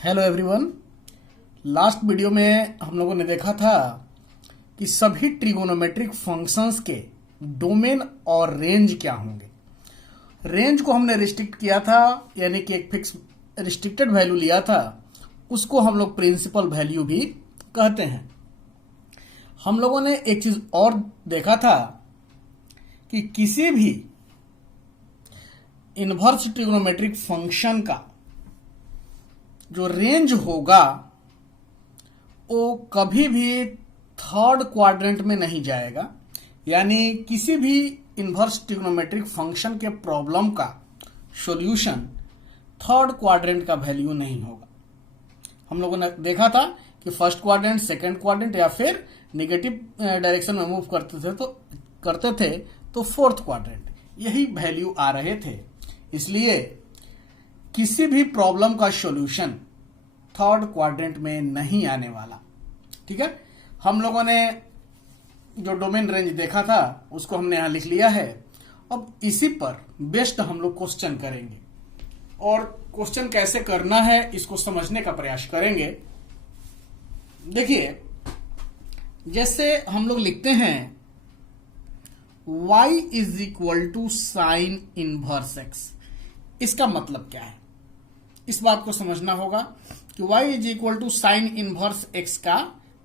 Hello everyone. Last video में हम लोगों ने देखा था कि सभी ट्रिगोनोमेट्रिक फंक्शंस के डोमेन और रेंज क्या होंगे। रेंज को हमने रिस्ट्रिक्ट किया था, यानी कि एक फिक्स रिस्ट्रिक्टेड वैल्यू लिया था, उसको हम लोग प्रिंसिपल वैल्यू भी कहते हैं। हम लोगों ने एक चीज और देखा था कि किसी भी इनवर्स ट्रिगोनोमेट्रिक फंक्शन का जो रेंज होगा वो कभी भी थर्ड क्वाड्रेंट में नहीं जाएगा, यानी किसी भी इनवर्स ट्रिगोनोमेट्रिक फंक्शन के प्रॉब्लम का सॉल्यूशन थर्ड क्वाड्रेंट का वैल्यू नहीं होगा। हम लोगों ने देखा था कि फर्स्ट क्वाड्रेंट, सेकंड क्वाड्रेंट या फिर नेगेटिव डायरेक्शन में मूव करते थे तो फोर्थ क्वाड्रेंट, यही वैल्यू आ रहे थे। इसलिए किसी भी प्रॉब्लम का सॉल्यूशन थर्ड क्वाड्रेंट में नहीं आने वाला। ठीक है, हम लोगों ने जो डोमेन रेंज देखा था उसको हमने यहां लिख लिया है। अब इसी पर बेस्ड हम लोग क्वेश्चन करेंगे और क्वेश्चन कैसे करना है इसको समझने का प्रयास करेंगे। देखिए, जैसे हम लोग लिखते हैं y is equal to sine inverse x, इसका मतलब क्या है, इस बात को समझना होगा कि y is equal to sine inverse x का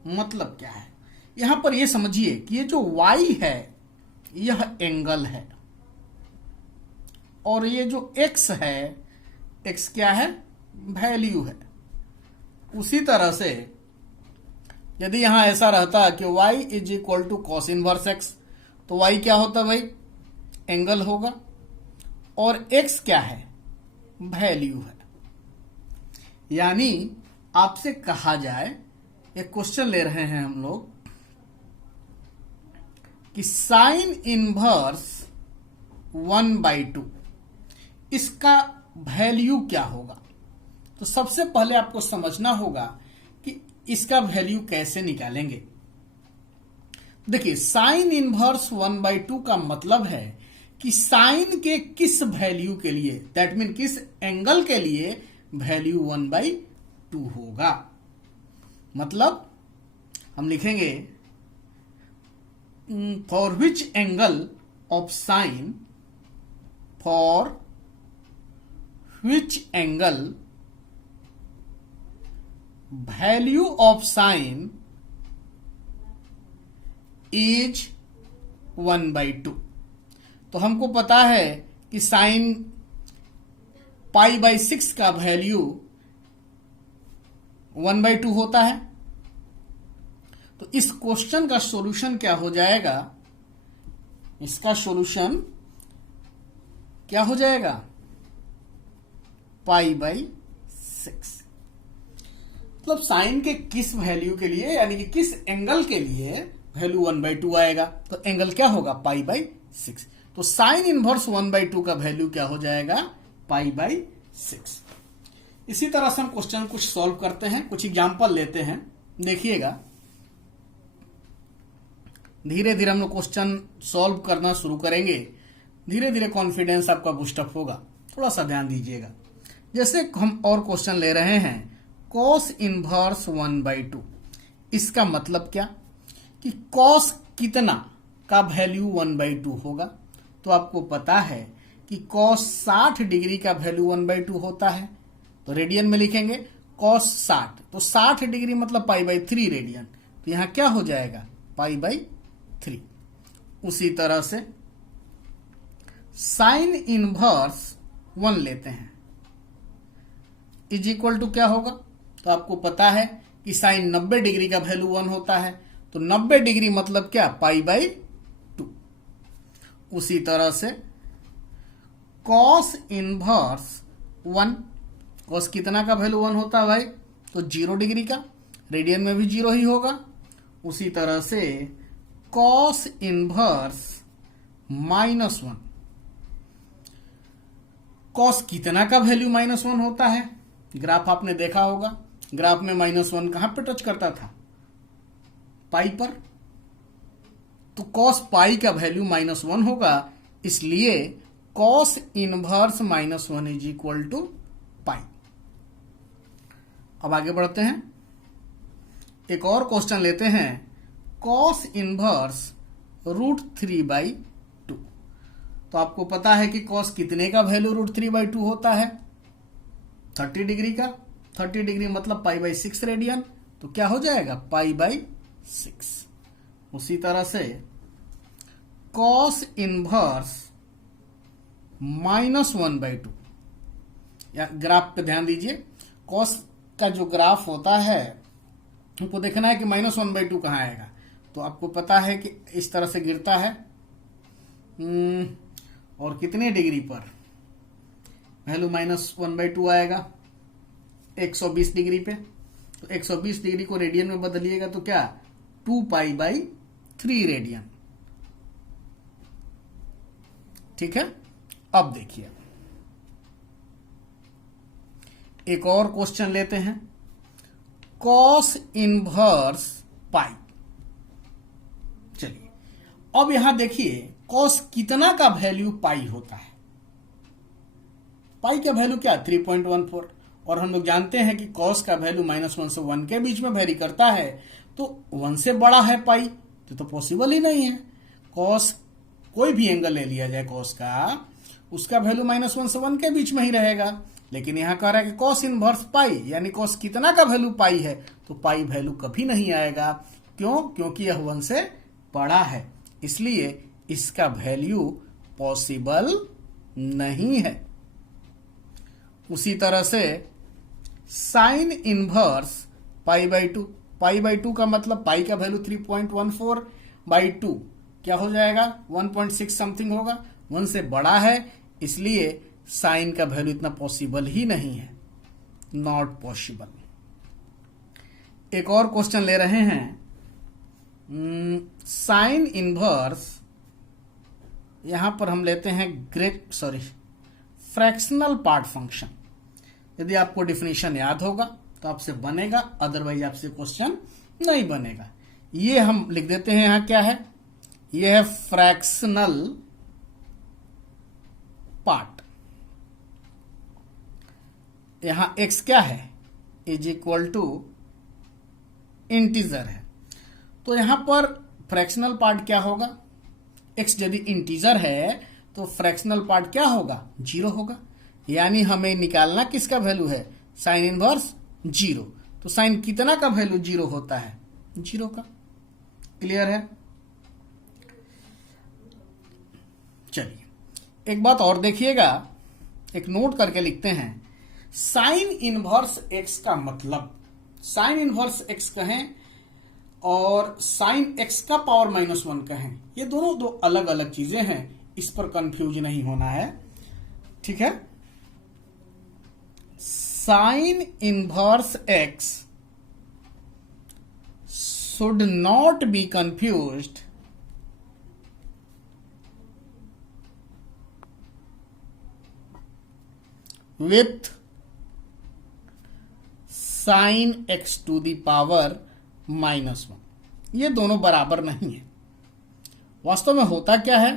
मतलब क्या है। यहां पर यह समझिए कि ये जो y है यह एंगल है और ये जो x है, x क्या है, वैल्यू है। उसी तरह से यदि यहां ऐसा रहता कि y is equal to cos inverse x, तो y क्या होता भाई, एंगल होगा, और x क्या है, वैल्यू है। यानी आपसे कहा जाए, एक क्वेश्चन ले रहे हैं हम लोग कि साइन इनवर्स 1/2 इसका वैल्यू क्या होगा। तो सबसे पहले आपको समझना होगा कि इसका वैल्यू कैसे निकालेंगे। देखिए, साइन इनवर्स 1/2 का मतलब है कि साइन के किस वैल्यू के लिए, दैट मीन किस एंगल के लिए वैल्यू 1/2 होगा। मतलब हम लिखेंगे for which angle of sine, for which angle value of sign is 1/2। तो हमको पता है कि साइन π/6 का वैल्यू 1/2 होता है। तो इस क्वेश्चन का सॉल्यूशन क्या हो जाएगा, इसका सॉल्यूशन क्या हो जाएगा, π/6। मतलब साइन के किस वैल्यू के लिए, यानी कि किस एंगल के लिए वैल्यू 1/2 आएगा, तो एंगल क्या होगा, π/6। तो साइन इनवर्स 1/2 का वैल्यू क्या हो जाएगा, π/6। इसी तरह से हम क्वेश्चन कुछ सॉल्व करते हैं, कुछ एग्जांपल लेते हैं। देखिएगा, धीरे धीरे हम लोग क्वेश्चन सॉल्व करना शुरू करेंगे, धीरे धीरे कॉन्फिडेंस आपका बूस्टअप होगा। थोड़ा सा ध्यान दीजिएगा। जैसे हम और क्वेश्चन ले रहे हैं कॉस इनवर्स 1/2, इसका मतलब क्या कि कॉस कितना का वैल्यू 1/2 होगा। तो आपको पता है कि कॉस 60 डिग्री का वैल्यू 1/2 होता है, तो रेडियन में लिखेंगे कॉस 60, तो 60 डिग्री मतलब π/3 रेडियन, तो यहां क्या हो जाएगा, π/3। उसी तरह से साइन इनवर्स 1 लेते हैं, इज इक्वल टू क्या होगा, तो आपको पता है कि साइन 90 डिग्री का वैल्यू 1 होता है, तो 90 डिग्री मतलब क्या, π/2। उसी तरह से कॉस इनवर्स 1, कॉस कितना का वैल्यू 1 होता है भाई, तो 0 डिग्री का, रेडियन में भी 0 ही होगा। उसी तरह से कॉस इनवर्स -1, कॉस कितना का वैल्यू -1 होता है, ग्राफ आपने देखा होगा, ग्राफ में -1 कहां पे टच करता था, पाई पर, तो कॉस पाई का वैल्यू -1 होगा, इसलिए cos inverse -1 is equal to pi. अब आगे बढ़ते हैं, एक और क्वेश्चन लेते हैं, कॉस इनवर्स √3/2। तो आपको पता है कि कॉस कितने का वैल्यू √3/2 होता है? 30 डिग्री का। 30 डिग्री मतलब π/6 रेडियन, तो क्या हो जाएगा? π/6। उसी तरह से कॉस इनवर्स -1/2, या ग्राफ पे ध्यान दीजिए, कॉस का जो ग्राफ होता है हमको देखना है कि -1/2 कहाँ आएगा। तो आपको पता है कि इस तरह से गिरता है, और कितने डिग्री पर वैल्यू -1/2 आएगा? 120 डिग्री पे। तो 120 डिग्री को रेडियन में बदलिएगा तो क्या? 2π/3 रेडियन। ठीक है। अब देखिए एक और क्वेश्चन लेते हैं, कॉस इनवर्स पाई। चलिए अब यहां देखिए कॉस कितना का वैल्यू पाई होता है। पाई का वैल्यू क्या? 3.14। और हम लोग जानते हैं कि कॉस का वैल्यू -1 से 1 के बीच में वेरी करता है, तो 1 से बड़ा है पाई, तो पॉसिबल ही नहीं है। कॉस कोई भी एंगल ले लिया जाए कॉस का, उसका वैल्यू -1 से 1 के बीच में ही रहेगा। लेकिन यहां कह रहा है कि कॉस इनवर्स पाई, यानी कॉस कितना का वैल्यू पाई है, तो पाई वैल्यू कभी नहीं आएगा। क्यों? क्योंकि यह 1 से बड़ा है, इसलिए इसका वैल्यू पॉसिबल नहीं है। उसी तरह से साइन इनवर्स π/2। π/2 का मतलब पाई का वैल्यू 3.14/2 क्या हो जाएगा? 1.6 समथिंग होगा। 1 से बड़ा है, इसलिए साइन का वैल्यू इतना पॉसिबल ही नहीं है, नॉट पॉसिबल। एक और क्वेश्चन ले रहे हैं, साइन इनवर्स, यहां पर हम लेते हैं फ्रैक्शनल पार्ट फंक्शन। यदि आपको डिफिनीशन याद होगा तो आपसे बनेगा, अदरवाइज आपसे क्वेश्चन नहीं बनेगा। ये हम लिख देते हैं, यहां क्या है? ये है फ्रैक्शनल पार्ट। यहां x क्या है? = इंटीजर है। तो यहां पर फ्रैक्शनल पार्ट क्या होगा? x यदि इंटीजर है तो फ्रैक्शनल पार्ट क्या होगा? 0 होगा। यानी हमें निकालना किसका वैल्यू है? Sine inverse 0। तो साइन कितना का वैल्यू 0 होता है? 0 का। क्लियर है? चलिए एक बात और देखिएगा, एक नोट करके लिखते हैं, साइन इनवर्स x का मतलब, साइन इनवर्स x कहें और साइन x का पावर -1 कहें, ये दोनों दो अलग अलग चीजें हैं, इस पर कंफ्यूज नहीं होना है। ठीक है। Sine inverse x should not be confused with sin x to the power -1। ये दोनों बराबर नहीं है। वास्तव में होता क्या है?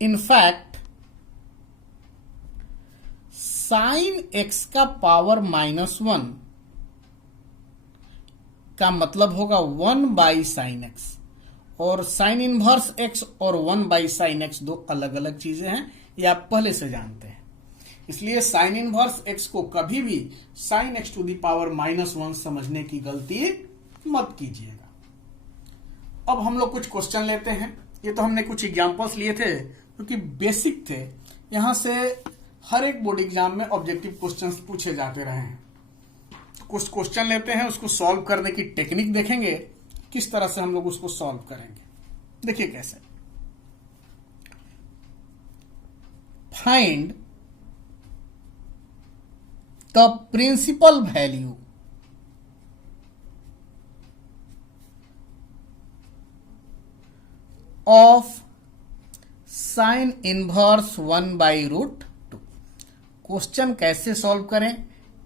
इनफैक्ट साइन x का पावर -1 का मतलब होगा 1/sin x, और साइन इनवर्स x और 1/sin x दो अलग अलग चीजें हैं, ये आप पहले से जानते हैं। इसलिए साइन इनवर्स x को कभी भी sign x to the power -1 समझने की गलती मत कीजिएगा। अब हम लोग कुछ क्वेश्चन लेते हैं। ये तो हमने कुछ एग्जांपल्स लिए थे जो कि बेसिक थे, यहां से हर एक बोर्ड एग्जाम में ऑब्जेक्टिव क्वेश्चंस पूछे जाते रहे हैं। कुछ क्वेश्चन लेते हैं, उसको सॉल्व करने की टेक्निक देखेंगे, किस तरह से हम लोग उसको सॉल्व करेंगे। देखिए कैसे। Find the principal value of sine inverse 1/√2। Question कैसे सॉल्व करें,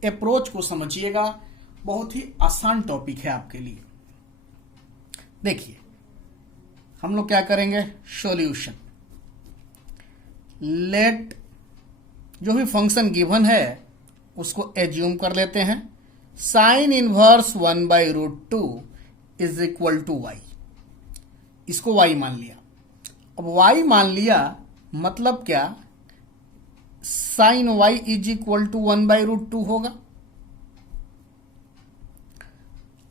अप्रोच को समझिएगा, बहुत ही आसान टॉपिक है आपके लिए। देखिए हम लोग क्या करेंगे, सॉल्यूशन। लेट जो भी फंक्शन गिवन है उसको एज्यूम कर लेते हैं। Sine inverse 1/√2 is equal to y. इसको y मान लिया। अब y मान लिया मतलब क्या, sine y is equal to 1/√2 होगा।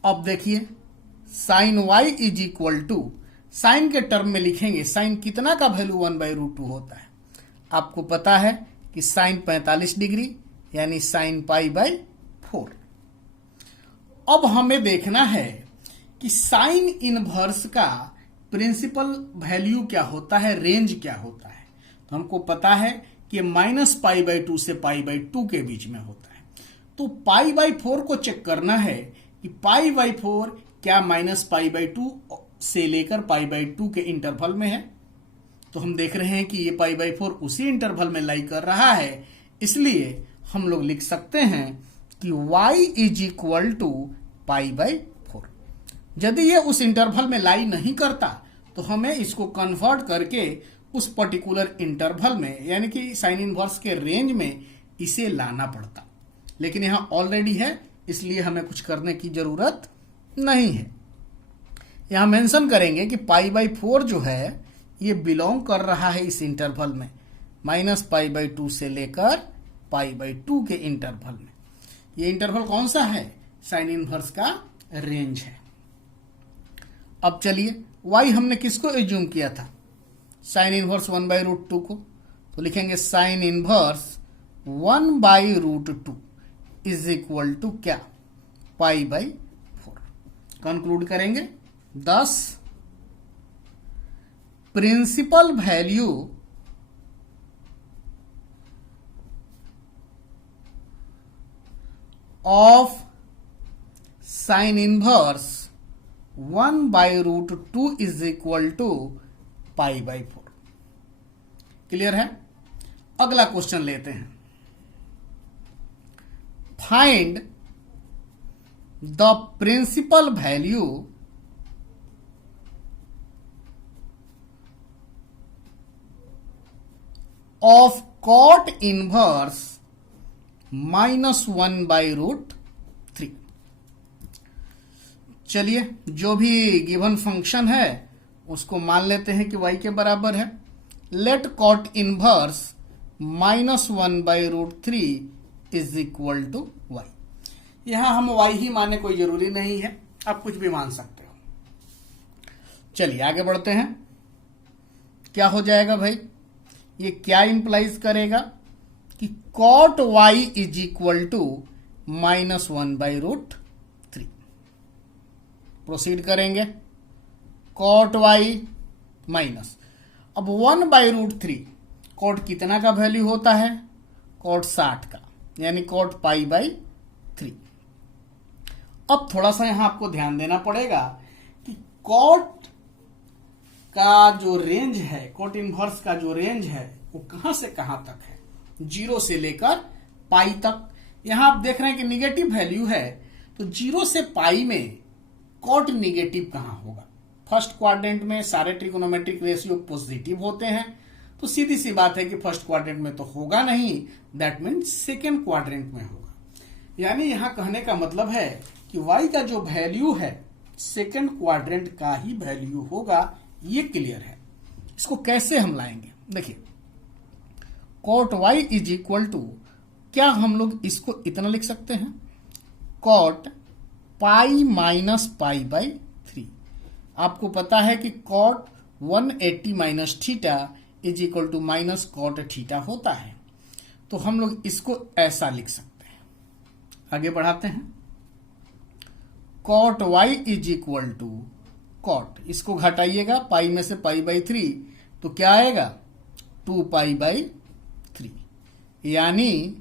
अब देखिए sine y is equal to, sine के टर्म में लिखेंगे, साइन कितना का वैल्यू 1/√2 होता है। आपको पता है कि साइन 45 डिग्री यानी साइन π/4। अब हमें देखना है कि साइन इनवर्स का प्रिंसिपल वैल्यू क्या होता है, रेंज क्या होता है। तो हमको पता है कि -π/2 से π/2 के बीच में होता है। तो π/4 को चेक करना है कि π/4 क्या -π/2 से लेकर π/2 के इंटरवल में है। तो हम देख रहे हैं कि ये π/4 उसी इंटरवल में लाई कर रहा है, इसलिए हम लोग लिख सकते हैं कि y इज इक्वल टू π/4। यदि ये उस इंटरवल में लाई नहीं करता तो हमें इसको कन्वर्ट करके उस पर्टिकुलर इंटरवल में यानी कि साइन इनवर्स के रेंज में इसे लाना पड़ता, लेकिन यहां ऑलरेडी है इसलिए हमें कुछ करने की जरूरत नहीं है। यहां मेंशन करेंगे कि π/4 जो है ये बिलोंग कर रहा है इस इंटरवल में, -π/2 से लेकर π/2 के इंटरवल में। ये इंटरवल कौन सा है, साइन इनवर्स का रेंज है। अब चलिए y हमने किसको एज्यूम किया था, साइन इनवर्स 1/√2 को। तो लिखेंगे sine inverse 1/√2 is equal to क्या, π/4। कंक्लूड करेंगे, thus principal value of sine inverse 1/√2 is equal to π/4। Clear है। अगला क्वेश्चन लेते हैं। Find the principal value of cot inverse -1/√3। चलिए जो भी गिवन फंक्शन है उसको मान लेते हैं कि y के बराबर है। Let cot inverse -1/√3 is equal to y। यहां हम y ही माने, कोई जरूरी नहीं है, आप कुछ भी मान सकते हो। चलिए आगे बढ़ते हैं। क्या हो जाएगा भाई, ये क्या इंप्लाइज करेगा कि cot y is equal to -1/√3। Proceed करेंगे, कॉट y माइनस, अब 1/√3 कॉट कितना का वैल्यू होता है, कॉट 60 का, यानी कॉट π/3। अब थोड़ा सा यहां आपको ध्यान देना पड़ेगा कि कॉट का जो रेंज है, कॉट इनवर्स का जो रेंज है वो कहां से कहां तक है, 0 से लेकर पाई तक। यहां आप देख रहे हैं कि निगेटिव वैल्यू है, तो 0 से पाई में कॉट निगेटिव कहां होगा। फर्स्ट क्वाड्रेंट में सारे ट्रिगोनोमेट्रिक रेशियो पॉजिटिव होते हैं, तो सीधी सी बात है कि फर्स्ट क्वाड्रेंट में तो होगा नहीं, दैट मीन्स सेकेंड क्वाड्रेंट में होगा। यानी यहां कहने का मतलब है कि y का जो वैल्यू है सेकेंड क्वाड्रेंट का ही वैल्यू होगा, ये क्लियर है। इसको कैसे हम लाएंगे, देखिए cot y is equal to, क्या हम लोग इसको इतना लिख सकते हैं, कॉट पाई माइनस π/3। आपको पता है कि cot 180 minus theta is equal to minus cot theta होता है, तो हम लोग इसको ऐसा लिख सकते हैं। आगे बढ़ाते हैं, cot y is equal to cot, इसको घटाइएगा पाई में से π/3, तो क्या आएगा 2π/3, यानी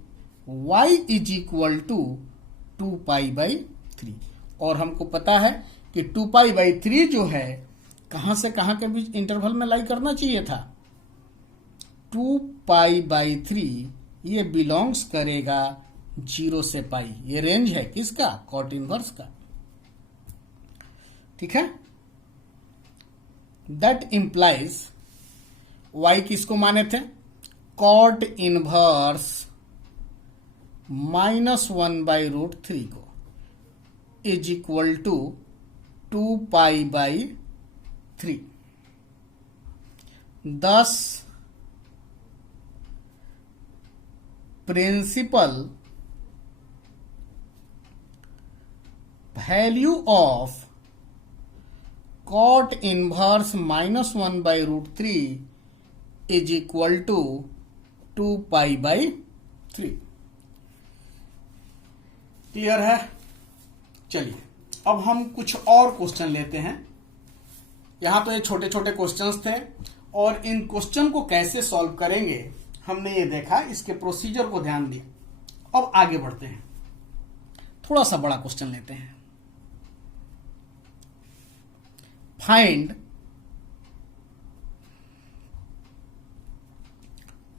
y इज इक्वल टू 2π/3। और हमको पता है कि 2π/3 जो है कहां से कहां के बीच इंटरवल में लाई करना चाहिए था, 2π/3 ये बिलोंग्स करेगा 0 से पाई। ये रेंज है किसका, कॉट इनवर्स का। ठीक है, दैट इंप्लाइज y किसको माने थे, कॉट इनवर्स -1/√3 को is equal to 2π/3। Thus, principal value of cot inverse -1/√3 is equal to 2π/3। Clear है? चलिए अब हम कुछ और क्वेश्चन लेते हैं। यहां तो ये छोटे छोटे क्वेश्चंस थे और इन क्वेश्चन को कैसे सॉल्व करेंगे हमने ये देखा, इसके प्रोसीजर को ध्यान दिया। अब आगे बढ़ते हैं, थोड़ा सा बड़ा क्वेश्चन लेते हैं। Find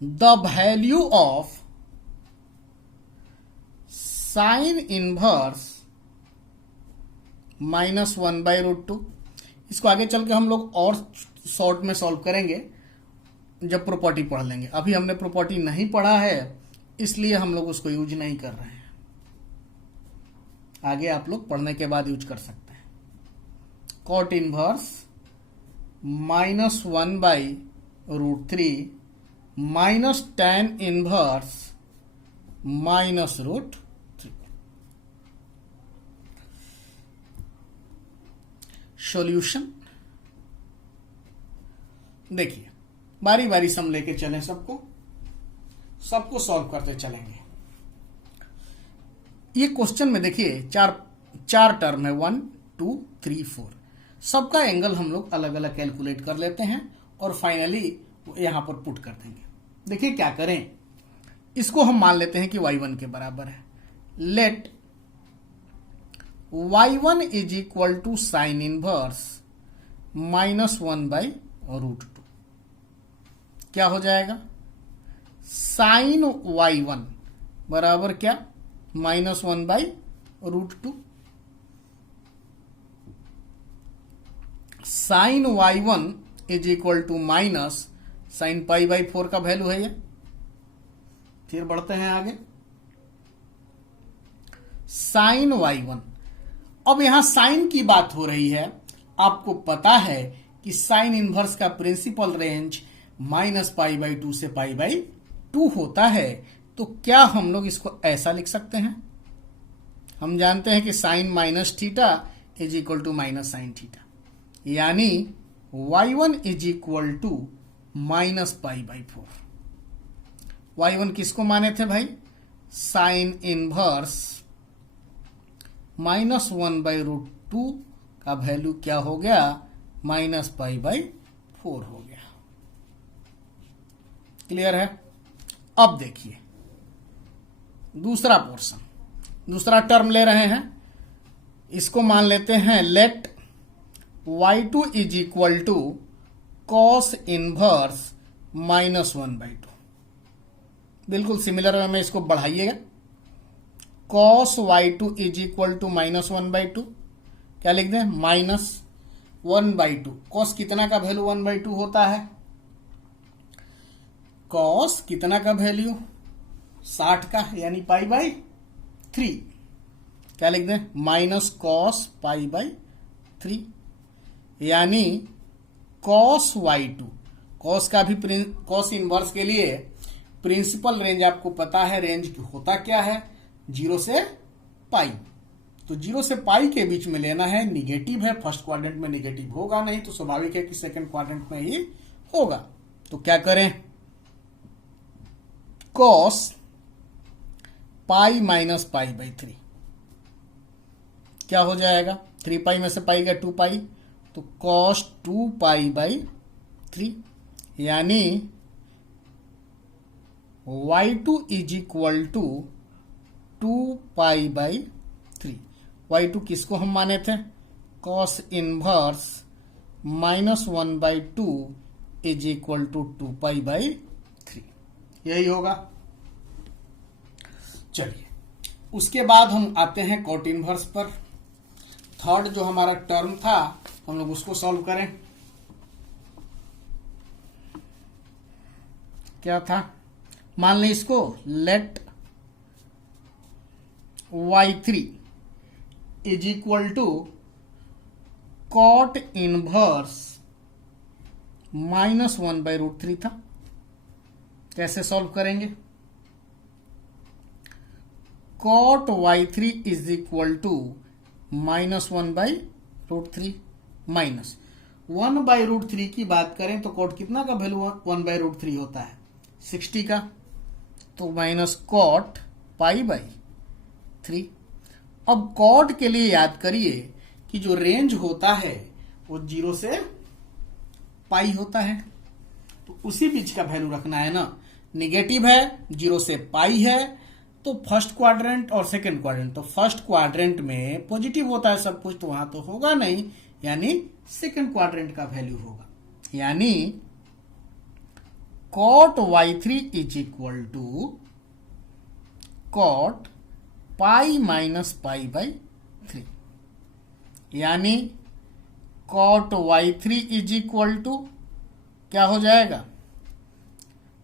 the value of sine inverse -1/√2। इसको आगे चल के हम लोग और शॉर्ट में सॉल्व करेंगे जब प्रॉपर्टी पढ़ लेंगे। अभी हमने प्रॉपर्टी नहीं पढ़ा है इसलिए हम लोग उसको यूज नहीं कर रहे हैं। आगे आप लोग पढ़ने के बाद यूज कर सकते हैं। Cot inverse -1/√3 minus tan inverse -√3। Solution देखिए, बारी बारी से हम लेके चलें, सबको सॉल्व करते चलेंगे। ये क्वेश्चन में देखिए चार टर्म है, 1 2 3 4। सबका एंगल हम लोग अलग अलग कैलकुलेट कर लेते हैं और फाइनली यहां पर पुट कर देंगे। देखिए क्या करें, इसको हम मान लेते हैं कि y1 के बराबर है। Let y1 is equal to sine inverse -1/√2। क्या हो जाएगा? साइन y1 बराबर क्या? -1/√2। Sine y1 is equal to minus sine π/4 का वैल्यू है ये। फिर बढ़ते हैं आगे, साइन y1। अब यहां साइन की बात हो रही है। आपको पता है कि साइन इनवर्स का प्रिंसिपल रेंज -π/2 से π/2 होता है। तो क्या हम लोग इसको ऐसा लिख सकते हैं? हम जानते हैं कि sine -θ is equal to minus sine θ, यानी y1 is equal to -π/4। y1 किसको माने थे भाई? साइन इनवर्स -1/√2 का वैल्यू क्या हो गया? -π/4 हो गया। क्लियर है? अब देखिए दूसरा पोर्शन, दूसरा टर्म ले रहे हैं। इसको मान लेते हैं let y2 is equal to cos inverse -1/2। बिल्कुल सिमिलर वे में इसको बढ़ाइएगा। Cos y2 is equal to -1/2। क्या लिख दें? -1/2। कॉस कितना का वैल्यू 1/2 होता है? कॉस कितना का वैल्यू? 60 का, यानी π/3। क्या लिख दें? माइनस कॉस π/3, यानी कॉस y2। कॉस का भी कॉस इनवर्स के लिए प्रिंसिपल रेंज आपको पता है। रेंज होता क्या है? 0 से पाई। तो 0 से पाई के बीच में लेना है। निगेटिव है, फर्स्ट क्वाड्रेंट में निगेटिव होगा नहीं, तो स्वाभाविक है कि सेकंड क्वाड्रेंट में ही होगा। तो क्या करें? कॉस पाई माइनस π/3 क्या हो जाएगा? 3π में से पाई गया 2π, तो कॉस 2π/3, यानी y2 is equal to 2π/3। y2 किसको हम माने थे? Cos inverse -1/2 is equal to 2π/3। यही होगा। चलिए उसके बाद हम आते हैं कॉट इनवर्स पर। थर्ड जो हमारा टर्म था हम लोग उसको सॉल्व करें। क्या था? मान लें इसको let y3 is equal to cot inverse -1/√3 था। कैसे सॉल्व करेंगे? Cot y3 is equal to -1/√3 minus 1/√3 की बात करें तो कॉट कितना का वैल्यू 1/√3 होता है? 60 का। तो माइनस कॉट π/3। अब कॉट के लिए याद करिए कि जो रेंज होता है वो 0 से पाई होता है, तो उसी बीच का वैल्यू रखना है ना। निगेटिव है, 0 से पाई है, तो फर्स्ट क्वाड्रेंट और सेकंड क्वाड्रेंट, तो फर्स्ट क्वाड्रेंट में पॉजिटिव होता है सब कुछ, तो वहां तो होगा नहीं, यानी सेकंड क्वाड्रेंट का वैल्यू होगा। यानी cot y3 is equal to cot π-π/3, यानी cot y3 is equal to क्या हो जाएगा?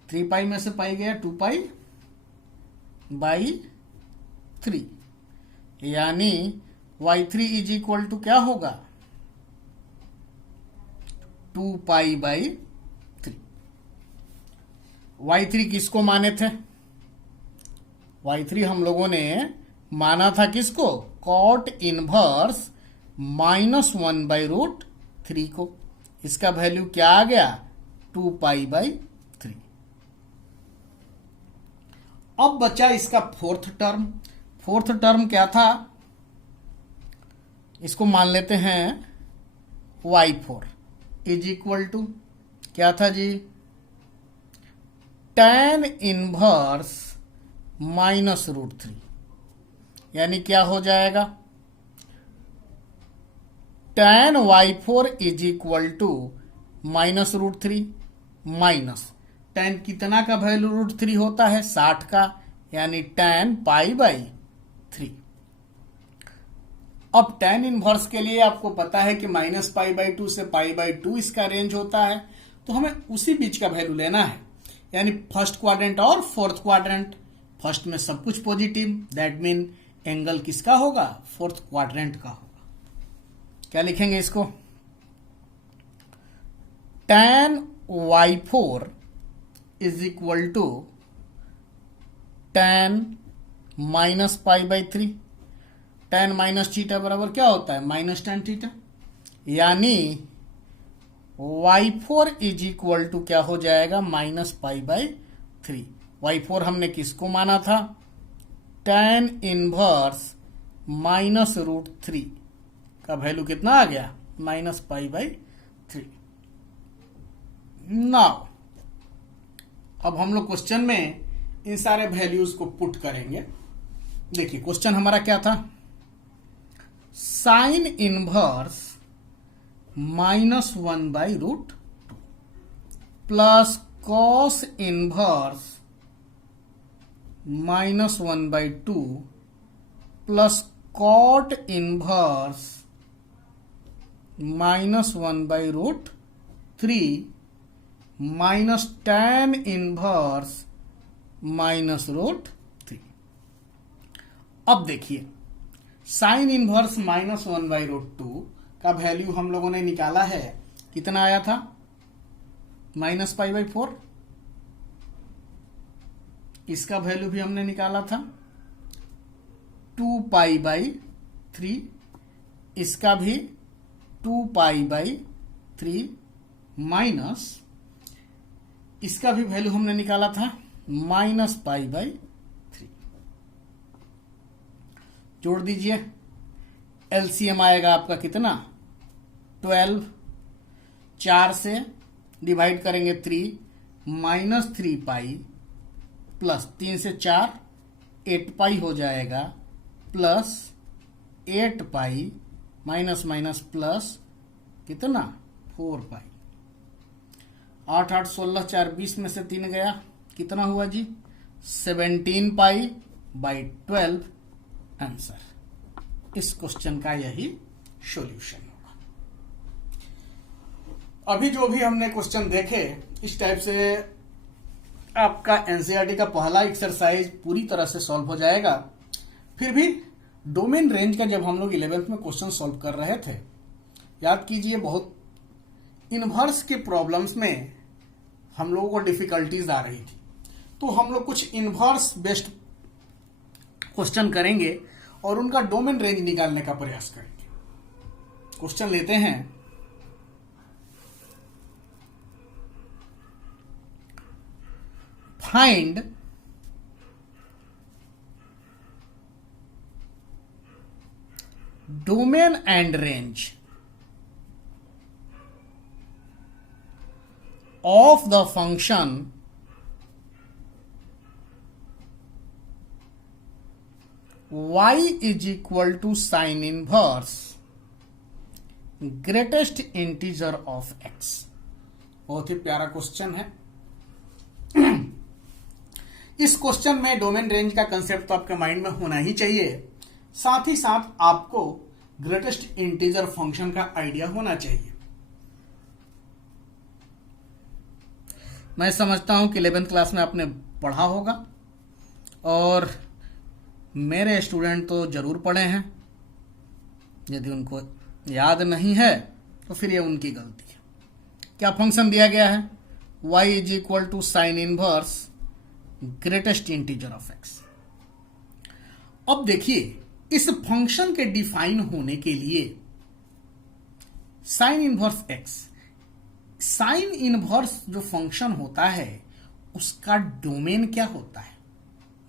3π में से पाई गया 2π/3, यानी y3 इज इक्वल टू क्या होगा? 2π/3। y3 किसको माने थे? y3 हम लोगों ने माना था किसको? कॉट इनवर्स -1/√3 को। इसका वैल्यू क्या आ गया? 2π/3। अब बचा इसका फोर्थ टर्म। फोर्थ टर्म क्या था? इसको मान लेते हैं y4 इज इक्वल टू क्या था जी? tan इनवर्स -√3, यानी क्या हो जाएगा? tan y4 is equal to -√3 minus tan कितना का वैल्यू √3 होता है? 60 का, यानी tan π/3। अब tan इनवर्स के लिए आपको पता है कि -π/2 से π/2 इसका रेंज होता है, तो हमें उसी बीच का वैल्यू लेना है, यानी फर्स्ट क्वाड्रेंट और फोर्थ क्वाड्रेंट। फर्स्ट में सब कुछ पॉजिटिव, दैट मीन एंगल किसका होगा? फोर्थ क्वाड्रेंट का होगा। क्या लिखेंगे इसको? tan y4 is equal to tan -π/3। tan minus theta बराबर क्या होता है? -tan थीटा, यानी y4 इज इक्वल टू क्या हो जाएगा? -π/3। y4 हमने किसको माना था? tan इनवर्स -√3 का वैल्यू कितना आ गया? -π/3। नाउ अब हम लोग क्वेश्चन में इन सारे वैल्यूज को पुट करेंगे। देखिए क्वेश्चन हमारा क्या था? Sine inverse -1/√2 plus cos inverse -1/2 plus cot inverse -1/√3 minus tan inverse -√3। अब देखिए साइन इनवर्स -1/√2 का वैल्यू हम लोगों ने निकाला है, कितना आया था? -π/4। इसका वैल्यू भी हमने निकाला था 2π/3, इसका भी 2π/3 माइनस इसका भी वैल्यू हमने निकाला था -π/3। जोड़ दीजिए, एलसीएम आएगा आपका कितना? 12। 4 से डिवाइड करेंगे 3, -3π प्लस 3 से 4 8π हो जाएगा, प्लस 8π माइनस माइनस प्लस कितना? 4π। 8 8 16 4 20 में से 3 गया, कितना हुआ जी? 17π/12 आंसर। इस क्वेश्चन का यही सॉल्यूशन होगा। अभी जो भी हमने क्वेश्चन देखे, इस टाइप से आपका एनसीईआरटी का पहला एक्सरसाइज पूरी तरह से सॉल्व हो जाएगा। फिर भी डोमेन रेंज का जब हम लोग 11th में क्वेश्चन सॉल्व कर रहे थे, याद कीजिए, बहुत इनवर्स के प्रॉब्लम्स में हम लोगों को डिफिकल्टीज आ रही थी। तो हम लोग कुछ इनवर्स बेस्ड क्वेश्चन करेंगे और उनका डोमेन रेंज निकालने का प्रयास करेंगे। क्वेश्चन लेते हैं। Find domain and range of the function y is equal to sin inverse greatest integer of x। बहुत ही प्यारा क्वेश्चन है। इस क्वेश्चन में डोमेन रेंज का कंसेप्ट तो आपके माइंड में होना ही चाहिए, साथ ही साथ आपको ग्रेटेस्ट इंटीजर फंक्शन का आइडिया होना चाहिए। मैं समझता हूं कि 11th क्लास में आपने पढ़ा होगा और मेरे स्टूडेंट तो जरूर पढ़े हैं। यदि उनको याद नहीं है तो फिर ये उनकी गलती है। क्या फंक्शन दिया गया है? y is equal to sine inverse greatest integer of x। अब देखिए, इस फंक्शन के डिफाइन होने के लिए sign inverse x, sine inverse जो फंक्शन होता है उसका डोमेन क्या होता है?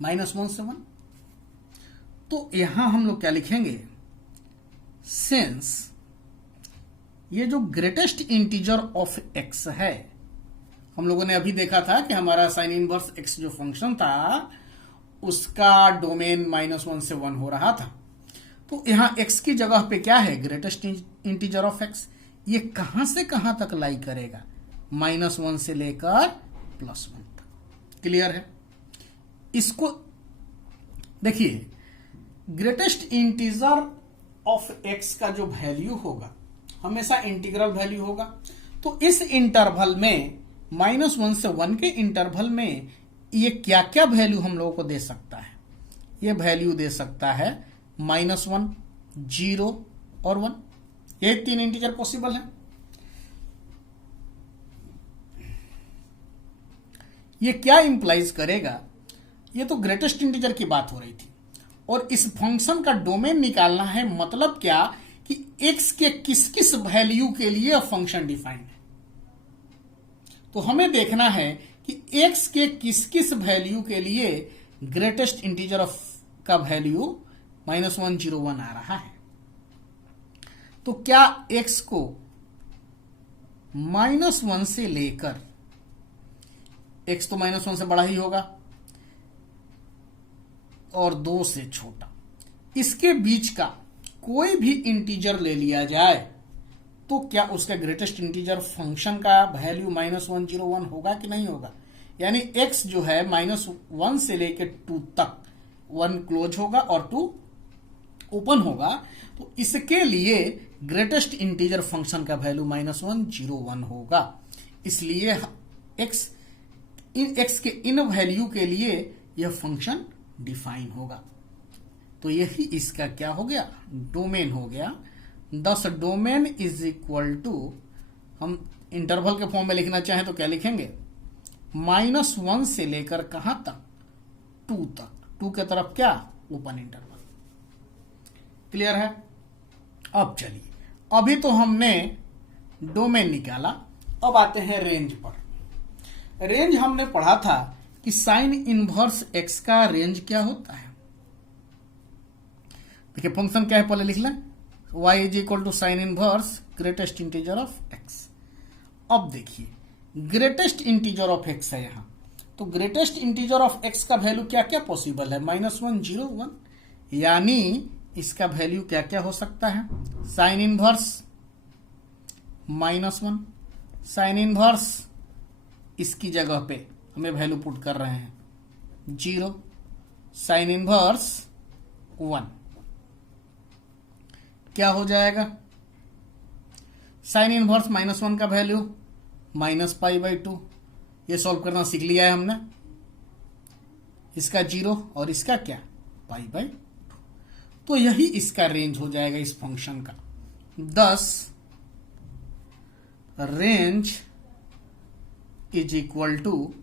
-1 से 1। तो यहां हम लोग क्या लिखेंगे? सिंस ये जो ग्रेटेस्ट इंटीजर ऑफ x है, हम लोगों ने अभी देखा था कि हमारा साइन इनवर्स x जो फंक्शन था उसका डोमेन -1 से 1 हो रहा था। तो यहां x की जगह पे क्या है? Greatest integer of x। ये कहां से कहां तक लाई करेगा? -1 से लेकर +1 तक। क्लियर है? इसको देखिए, ग्रेटेस्ट इंटीजर ऑफ x का जो वैल्यू होगा हमेशा इंटीग्रल वैल्यू होगा। तो इस इंटरवल में -1 से 1 के इंटरवल में ये क्या क्या वैल्यू हम लोगों को दे सकता है? ये वैल्यू दे सकता है -1, 0 और 1। ये 3 इंटीजर पॉसिबल है। ये क्या इंप्लाइज करेगा? ये तो ग्रेटेस्ट इंटीजर की बात हो रही थी और इस फंक्शन का डोमेन निकालना है। मतलब क्या कि x के किस किस वैल्यू के लिए फंक्शन डिफाइन है। तो हमें देखना है कि x के किस किस वैल्यू के लिए ग्रेटेस्ट इंटीजर ऑफ का वैल्यू -1, 0, 1 आ रहा है। तो क्या x को -1 से लेकर, x तो -1 से बड़ा ही होगा और 2 से छोटा, इसके बीच का कोई भी इंटीजर ले लिया जाए तो क्या उसका ग्रेटेस्ट इंटीजर फंक्शन का वैल्यू -1, 0, 1 होगा कि नहीं होगा? यानी x जो है -1 से लेकर 2 तक 1 क्लोज होगा और 2 ओपन होगा। तो इसके लिए ग्रेटेस्ट इंटीजर फंक्शन का वैल्यू -1, 0, 1 होगा। इसलिए x के इन वैल्यू के लिए यह फंक्शन डिफाइन होगा। तो यही इसका क्या हो गया? डोमेन हो गया। दस डोमेन इज इक्वल टू, हम इंटरवल के फॉर्म में लिखना चाहें तो क्या लिखेंगे? -1 से लेकर कहां तक? 2 तक। 2 के तरफ क्या? Open interval. क्लियर है? अब चलिए, अभी तो हमने डोमेन निकाला, अब आते हैं रेंज पर। रेंज हमने पढ़ा था कि साइन इनवर्स x का रेंज क्या होता है। देखिए फंक्शन क्या है, पहले लिख लें। y is equal to sine inverse greatest integer of x। अब देखिए, ग्रेटेस्ट इंटीजर ऑफ x है यहां, तो ग्रेटेस्ट इंटीजर ऑफ x का वैल्यू क्या क्या पॉसिबल है? -1, 0, 1। यानी इसका वैल्यू क्या क्या हो सकता है? साइन इनवर्स -1, साइन इनवर्स इसकी जगह पे हमें वैल्यू पुट कर रहे हैं 0, साइन इनवर्स 1। क्या हो जाएगा? साइन इनवर्स -1 का वैल्यू -π/2। ये सॉल्व करना सीख लिया है हमने। इसका 0 और इसका क्या? π/2। तो यही इसका रेंज हो जाएगा इस फंक्शन का। thus range is equal to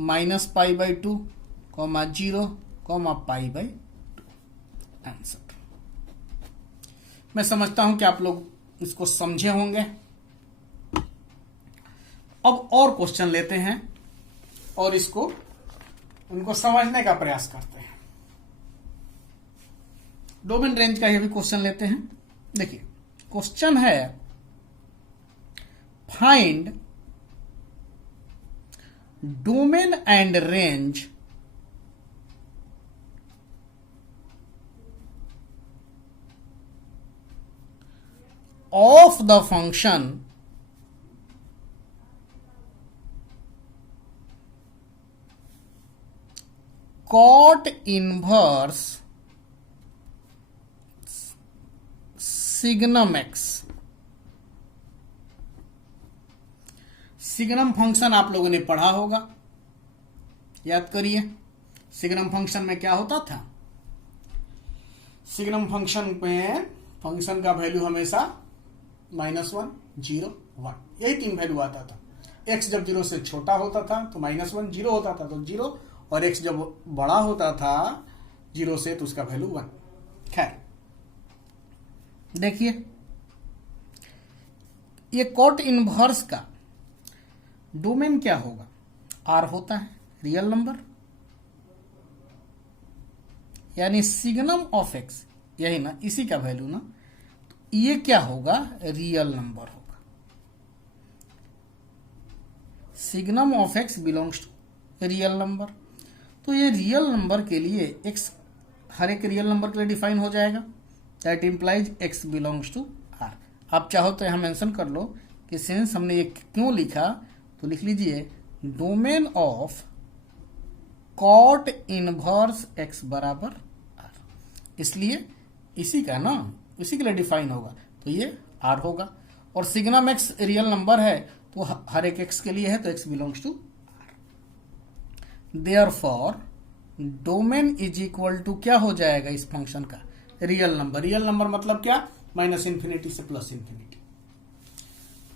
-π/2, 0, π/2। Answer. मैं समझता हूं कि आप लोग इसको समझे होंगे। अब और क्वेश्चन लेते हैं और उनको समझने का प्रयास करते हैं। डोमेन रेंज का ये भी क्वेश्चन लेते हैं। देखिए क्वेश्चन है, find domain and range of the function cot inverse signum x। Signum function आप लोगों ने पढ़ा होगा, याद करिए। सिग्नम फंक्शन में क्या होता था? सिग्नम फंक्शन में फंक्शन का वैल्यू हमेशा -1, 0, 1, यही 3 वैल्यू आता था। x जब 0 से छोटा होता था तो -1, 0 होता था तो 0, और x जब बड़ा होता था 0 से तो उसका वैल्यू 1। खैर देखिए, ये कॉट इनवर्स का डोमेन क्या होगा? r होता है, रियल नंबर, यानी सिग्नम ऑफ x, यही ना, इसी का वैल्यू ना। ये क्या होगा? रियल नंबर होगा। Signum of x belongs to real number. तो ये रियल नंबर के लिए x हर एक रियल नंबर के लिए डिफाइन हो जाएगा। That implies x belongs to r। आप चाहो तो यहां मेंशन कर लो कि सिंस हमने ये क्यों लिखा, तो लिख लीजिए domain of cot inverse x बराबर r। इसलिए इसी का ना, इसी के लिए डिफाइन होगा, तो ये r होगा। और सिग्नम x रियल नंबर है तो हर एक x के लिए है, तो x belongs to r। Therefore domain is equal to क्या हो जाएगा इस फंक्शन का? Real number. रियल नंबर मतलब क्या? -∞ से +∞।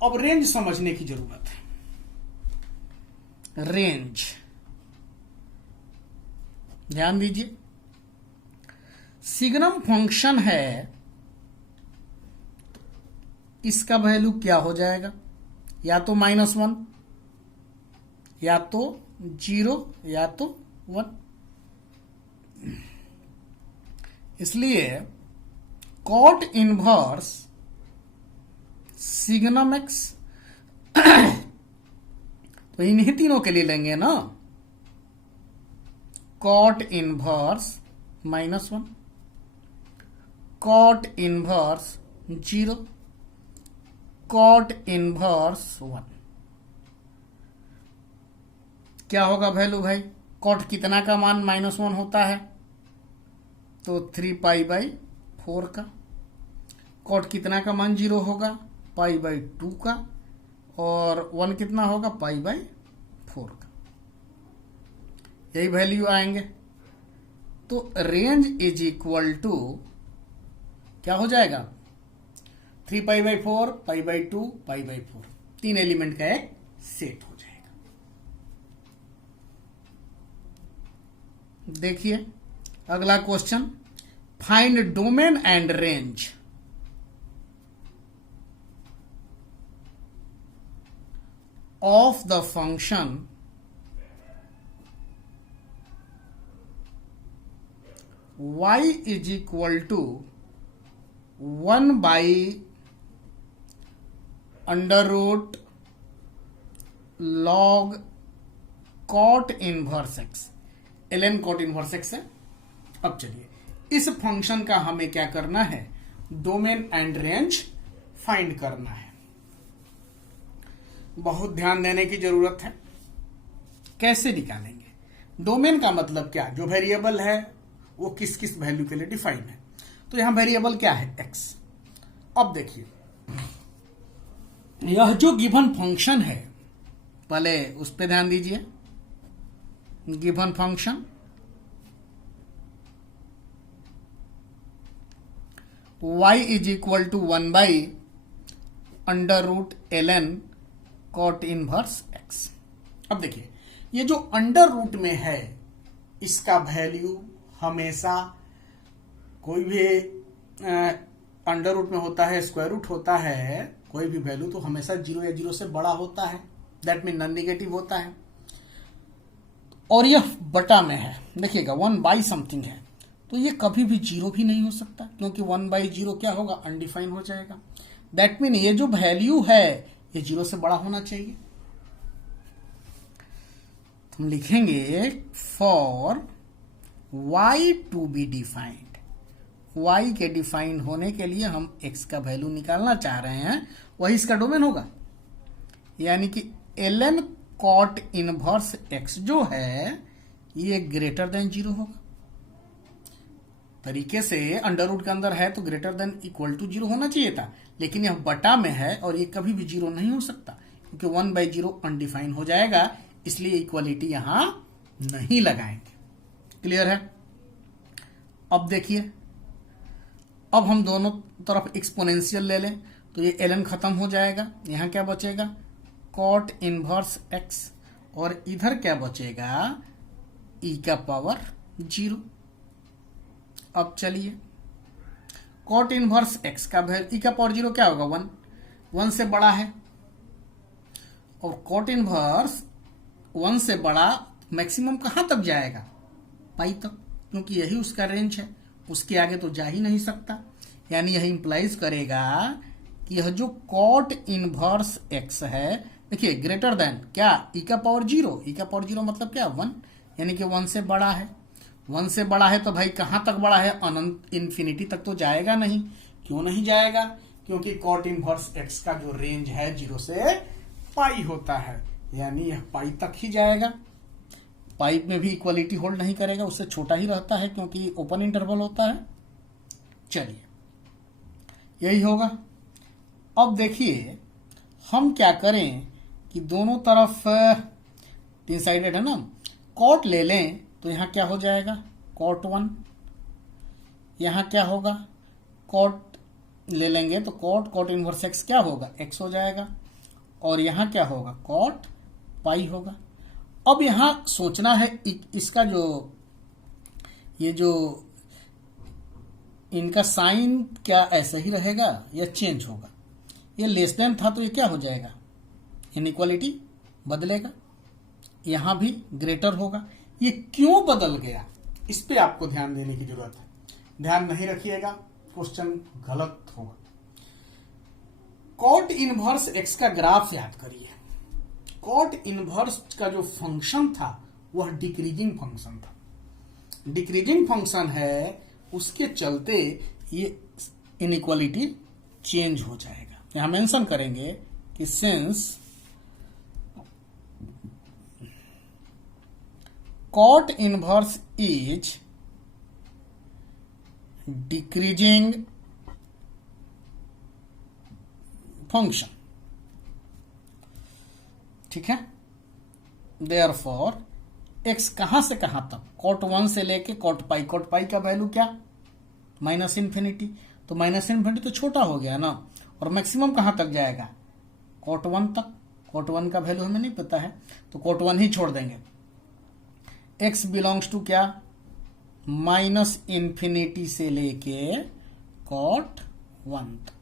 अब रेंज समझने की जरूरत है। रेंज, ध्यान दीजिए, सिग्नम फंक्शन है, इसका वैल्यू क्या हो जाएगा? या तो -1, या तो 0, या तो 1। इसलिए कॉट इनवर्स सिग्नम x तो इन्हीं तीनों के लिए लेंगे ना। Cot inverse -1, cot inverse 0, cot inverse 1। क्या होगा वैल्यू भाई? कॉट कितना का मान -1 होता है? तो 3π/4 का। कॉट कितना का मान 0 होगा? π/2 का। और 1 कितना होगा? π/4 का। यही वैल्यू आएंगे। तो रेंज इज इक्वल टू क्या हो जाएगा? 3π/4, π/2, π/4, 3 एलिमेंट का एक सेट हो जाएगा। देखिए अगला question, find domain and range of the function y is equal to 1/√log cot inverse x। ln cot inverse x है। अब चलिए इस फंक्शन का हमें क्या करना है? डोमेन एंड रेंज फाइंड करना है। बहुत ध्यान देने की जरूरत है। कैसे निकालेंगे? डोमेन का मतलब क्या? जो वेरिएबल है वो किस किस वैल्यू के लिए डिफाइन है। तो यहां वेरिएबल क्या है? x। अब देखिए यह जो गिवन फंक्शन है, पहले उस पर ध्यान दीजिए। Given function y is equal to 1/√ln cot inverse x। अब देखिए, ये जो अंडर रूट में है इसका वैल्यू हमेशा, कोई भी अंडर रूट में होता है, स्क्वायर रूट होता है, कोई भी वैल्यू तो हमेशा 0 या 0 से बड़ा होता है, दैट मीन नॉन नेगेटिव होता है। और यह बटा में है, देखिएगा 1/समथिंग है, तो ये कभी भी 0 भी नहीं हो सकता, क्योंकि 1/0 क्या होगा, अनडिफाइन हो जाएगा। दैट मीन ये जो वैल्यू है ये 0 से बड़ा होना चाहिए। हम लिखेंगे for y to be defined, y के डिफाइन होने के लिए हम x का वैल्यू निकालना चाह रहे हैं, वही इसका डोमेन होगा, यानी कि ln cot इनवर्स x जो है ये ग्रेटर देन 0 होगा। तरीके से अंडर रूट के अंदर है तो ग्रेटर देन इक्वल टू 0 होना चाहिए था, लेकिन यह बटा में है और ये कभी भी 0 नहीं हो सकता, क्योंकि 1/0 अनडिफाइन हो जाएगा, इसलिए इक्वलिटी यहां नहीं लगाएंगे। क्लियर है? अब देखिए, अब हम दोनों तरफ एक्सपोनेंशियल ले लें तो ये ln खत्म हो जाएगा, यहां क्या बचेगा, cot इनवर्स x, और इधर क्या बचेगा, e का पावर 0। अब चलिए, cot इनवर्स x का वैल्यू e का पावर 0 क्या होगा, 1 से बड़ा है, और cot इनवर्स 1 से बड़ा मैक्सिमम कहां तक जाएगा, पाई तक, क्योंकि यही उसका रेंज है, उसके आगे तो जा ही नहीं सकता। यानी यह इंप्लाइज करेगा कि यह जो cot इनवर्स x है, देखिए ग्रेटर देन क्या, e का पावर 0, e का पावर 0 मतलब क्या, 1, यानी कि 1 से बड़ा है। 1 से बड़ा है तो भाई कहां तक बड़ा है, अनंत इन्फिनिटी तक तो जाएगा नहीं। क्यों नहीं जाएगा, क्योंकि cot इनवर्स x का जो रेंज है 0 से पाई होता है, यानी यह पाई तक ही जाएगा। पाई में भी इक्वलिटी होल्ड नहीं करेगा, उससे छोटा ही रहता है क्योंकि ओपन इंटरवल होता है। चलिए, यही होगा। अब देखिए हम क्या करें कि दोनों तरफ 3 साइडेड है ना, cot ले लें तो यहां क्या हो जाएगा, cot 1, यहां क्या होगा, cot ले लेंगे तो cot इनवर्स x क्या होगा, x हो जाएगा, और यहां क्या होगा, cot पाई होगा। अब यहां सोचना है इसका जो, ये जो इनका साइन क्या ऐसा ही रहेगा या चेंज होगा। ये लेस देन था तो ये क्या हो जाएगा, इनइक्वालिटी बदलेगा, यहां भी ग्रेटर होगा। ये क्यों बदल गया, इस पे आपको ध्यान देने की जरूरत है। ध्यान नहीं रखिएगा क्वेश्चन गलत होगा। cot इनवर्स x का ग्राफ याद करिए। cot इनवर्स का जो फंक्शन था वह डिक्रीजिंग फंक्शन था, डिक्रीजिंग फंक्शन है, उसके चलते ये इनइक्वालिटी चेंज हो जाएगा। यहां मेंशन करेंगे कि since cot inverse is decreasing function, ठीक है, देयरफॉर x कहां से कहां तक, cot 1 से लेके cot पाई का वैल्यू क्या, -इन्फिनिटी, तो -इन्फिनिटी तो छोटा हो गया ना, और मैक्सिमम कहां तक जाएगा, cot 1 तक। cot 1 का वैल्यू हमें नहीं पता है तो cot 1 ही छोड़ देंगे। x बिलोंग्स टू क्या, -इन्फिनिटी से लेके cot 1 तक।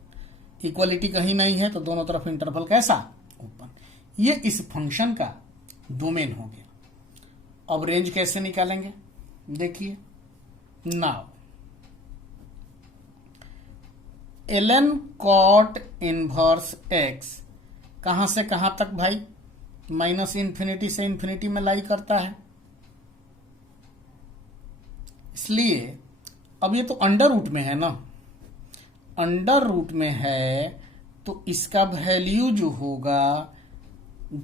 इक्वलिटी कहीं नहीं है तो दोनों तरफ इंटरवल कैसा, ओपन। ये इस फंक्शन का डोमेन हो गया। अब रेंज कैसे निकालेंगे, देखिए, now ln cot inverse x कहां से कहां तक भाई, -इन्फिनिटी से इन्फिनिटी में लाई करता है, इसलिए अब ये तो अंडर रूट में है ना, अंडर रूट में है तो इसका वैल्यू जो होगा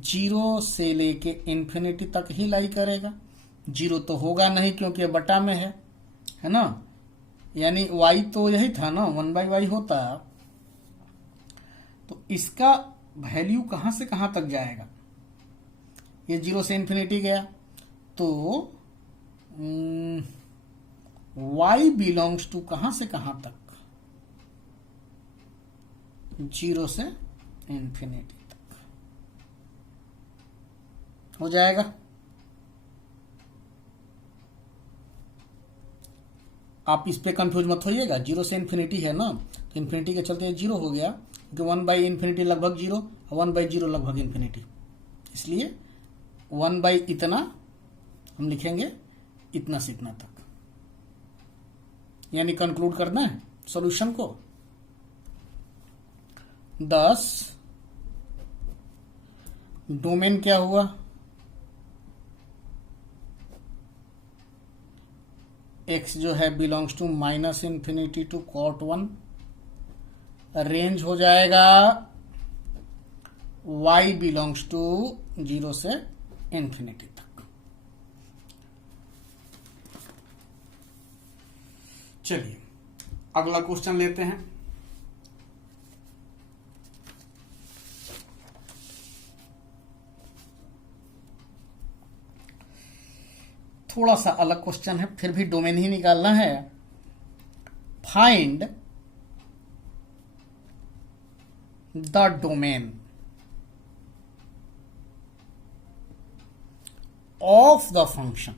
0 से लेके इन्फिनिटी तक ही लाई करेगा। 0 तो होगा नहीं क्योंकि बटा में है ना, यानी y तो यही था ना, 1/y होता, तो इसका वैल्यू कहां से कहां तक जाएगा, ये 0 से इन्फिनिटी गया तो y बिलोंग्स टू कहां से कहां तक, 0 से इंफिनिटी तक हो जाएगा। आप इस पे कंफ्यूज मत होइएगा, 0 से इंफिनिटी है ना, तो इंफिनिटी के चलते 0 हो गया, क्योंकि 1/इंफिनिटी लगभग 0, 1/0 लगभग इंफिनिटी, इसलिए 1/ इतना हम लिखेंगे इतना से इतना तक, यानी कंक्लूड करना है सॉल्यूशन को। 10 डोमेन क्या हुआ, x जो है belongs to -infinity to cot 1, range हो जाएगा y बिलोंग्स टू 0 से इंफिनिटी तक। चलिए अगला क्वेश्चन लेते हैं। थोड़ा सा अलग क्वेश्चन है, फिर भी डोमेन ही निकालना है। Find the domain of the function.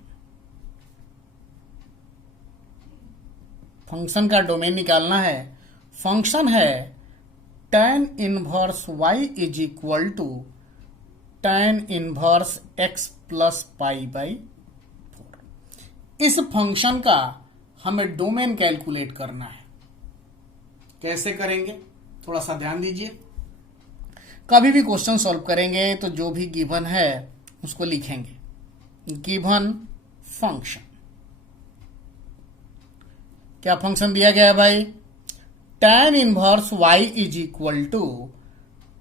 Function का डोमेन निकालना है। फंक्शन है tan inverse y is equal to tan inverse x plus पाई/4। इस फंक्शन का हमें डोमेन कैलकुलेट करना है। कैसे करेंगे, थोड़ा सा ध्यान दीजिए। कभी भी क्वेश्चन सॉल्व करेंगे तो जो भी गिवन है उसको लिखेंगे, गिवन फंक्शन। क्या फंक्शन दिया गया है भाई, tan inverse y is equal to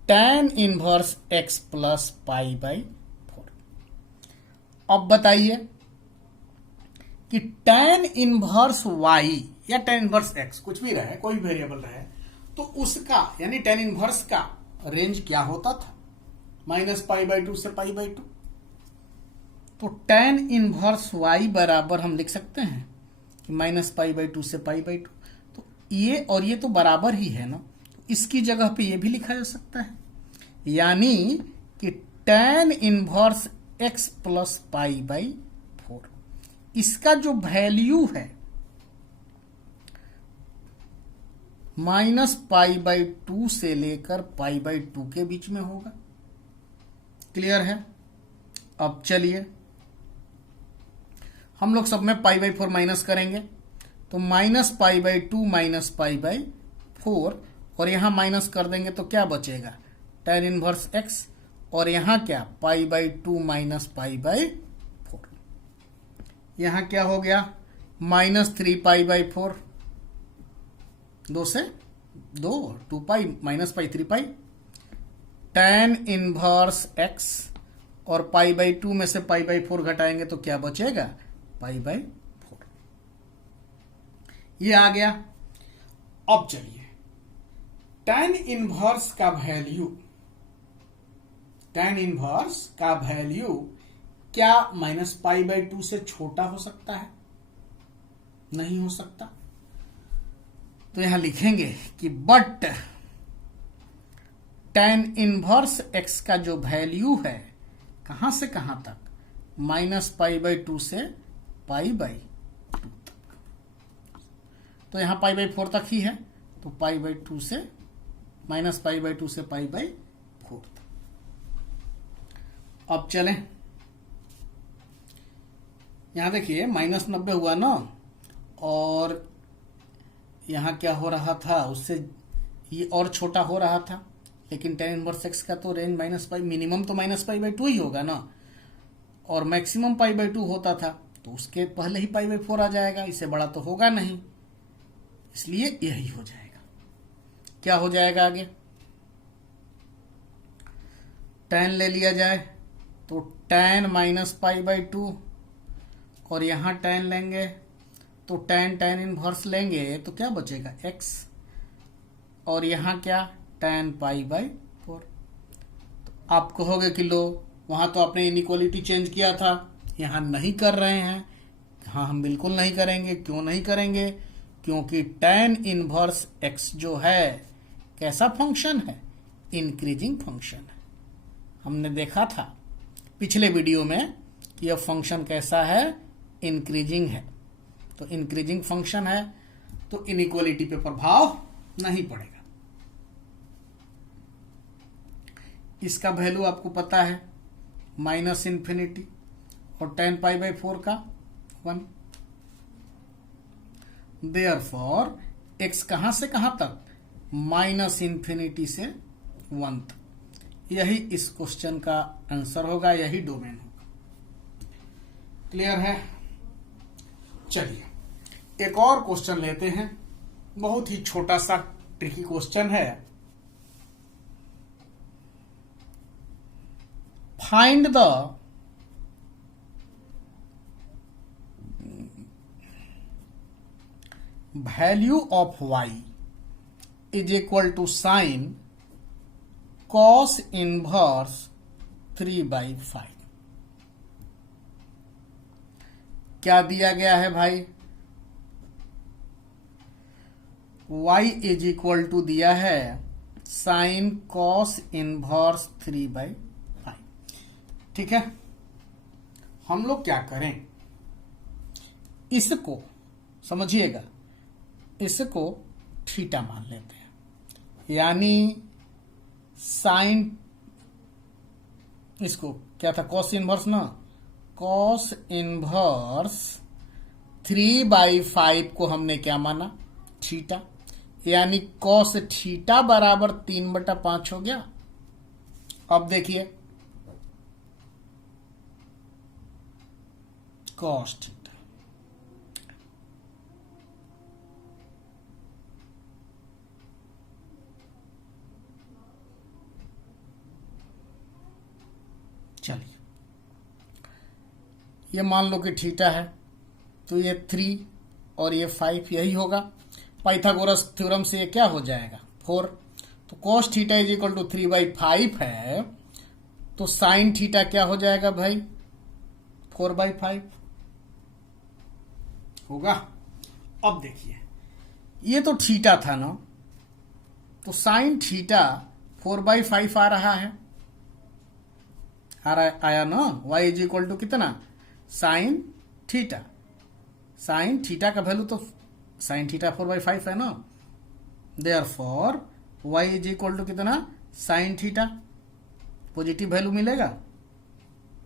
tan inverse x plus पाई/4। अब बताइए कि tan इनवर्स y या tan इनवर्स x कुछ भी रहे, कोई वेरिएबल रहे, तो उसका यानी tan इनवर्स का रेंज क्या होता था, -π/2 से π/2। तो tan इनवर्स y बराबर हम लिख सकते हैं कि -π/2 से π/2। तो ये और ये तो बराबर ही है ना, तो इसकी जगह पे ये भी लिखा जा सकता है, यानी कि tan इनवर्स x प्लस π/4। इसका जो वैल्यू है -π/2 से लेकर π/2 के बीच में होगा। क्लियर है। अब चलिए हम लोग सब में π/4 माइनस करेंगे, तो -π/2 माइनस π/4, और यहां माइनस कर देंगे तो क्या बचेगा, tan इनवर्स x, और यहां क्या π/2 माइनस π/4। यहां क्या हो गया, -3π/4, 2 से 2, 2π माइनस π 3π, tan इनवर्स x, और π/2 में से π/4 घटाएंगे तो क्या बचेगा, π/4। ये आ गया। अब चलिए tan इनवर्स का वैल्यू क्या -π/2 से छोटा हो सकता है, नहीं हो सकता। तो यहां लिखेंगे कि बट tan इनवर्स x का जो वैल्यू है कहां से कहां तक, -π/2 से π/2 तक। तो यहां π/4 तक ही है, तो π/2 से -π/2 से π/4 तक। अब चलें, यहां देखिए -90 हुआ ना, और यहां क्या हो रहा था, उससे ये और छोटा हो रहा था, लेकिन tan इनवर्स x का तो रेंज -π, मिनिमम तो -π/2 ही होगा ना, और मैक्सिमम π/2 होता था, तो उसके पहले ही π/4 आ जाएगा, इससे बड़ा तो होगा नहीं, इसलिए यही हो जाएगा। क्या हो जाएगा आगे, tan ले लिया जाए तो tan -π/2, और यहां tan लेंगे तो tan इनवर्स लेंगे तो क्या बचेगा x, और यहां क्या tan π/4। तो आप कहोगे कि लो वहां तो आपने इनइक्वालिटी चेंज किया था, यहां नहीं कर रहे हैं। हाँ, हम बिल्कुल नहीं करेंगे। क्यों नहीं करेंगे, क्योंकि tan इनवर्स x जो है कैसा फंक्शन है? इंक्रीजिंग फंक्शन है। हमने देखा था पिछले वीडियो में कि यह फंक्शन कैसा है? इंक्रीजिंग है। तो इंक्रीजिंग फंक्शन है तो इनइक्वालिटी पे प्रभाव नहीं पड़ेगा। इसका वैल्यू आपको पता है -∞ और tan π/4 का 1। देयरफॉर x कहां से कहां तक? -∞ से 1 तक। यही इस क्वेश्चन का आंसर होगा, यही डोमेन होगा। क्लियर है? चलिए एक और क्वेश्चन लेते हैं। बहुत ही छोटा सा ट्रिकी क्वेश्चन है। Find the value of y is equal to sine cos inverse 3/5। क्या दिया गया है भाई? y इज इक्वल टू दिया है साइन cos इनवर्स 3/5। ठीक है, हम लोग क्या करें, इसको समझिएगा, इसको थीटा मान लेते हैं। यानी साइन, इसको क्या था? कॉस इनवर्स ना, कॉस इनवर्स 3/5 को हमने क्या माना? थीटा। यानी कॉस थीटा बराबर 3/5 हो गया। अब देखिए कॉस थीटा, चलिए ये मान लो कि थीटा है तो ये 3 और ये 5 यही होगा। पाइथागोरस थ्योरम से ये क्या हो जाएगा? 4। तो cos theta is equal to 3/5 है तो साइन थीटा क्या हो जाएगा भाई? 4/5 होगा। अब देखिए ये तो थीटा था ना, तो साइन थीटा 4/5 आ रहा है, आया ना। y इज इक्वल टू कितना? Sine theta. साइन थीटा का वैल्यू तो साइन थीटा 4/5 है ना। Therefore y is equal to कितना? Sine theta. पॉजिटिव वैल्यू मिलेगा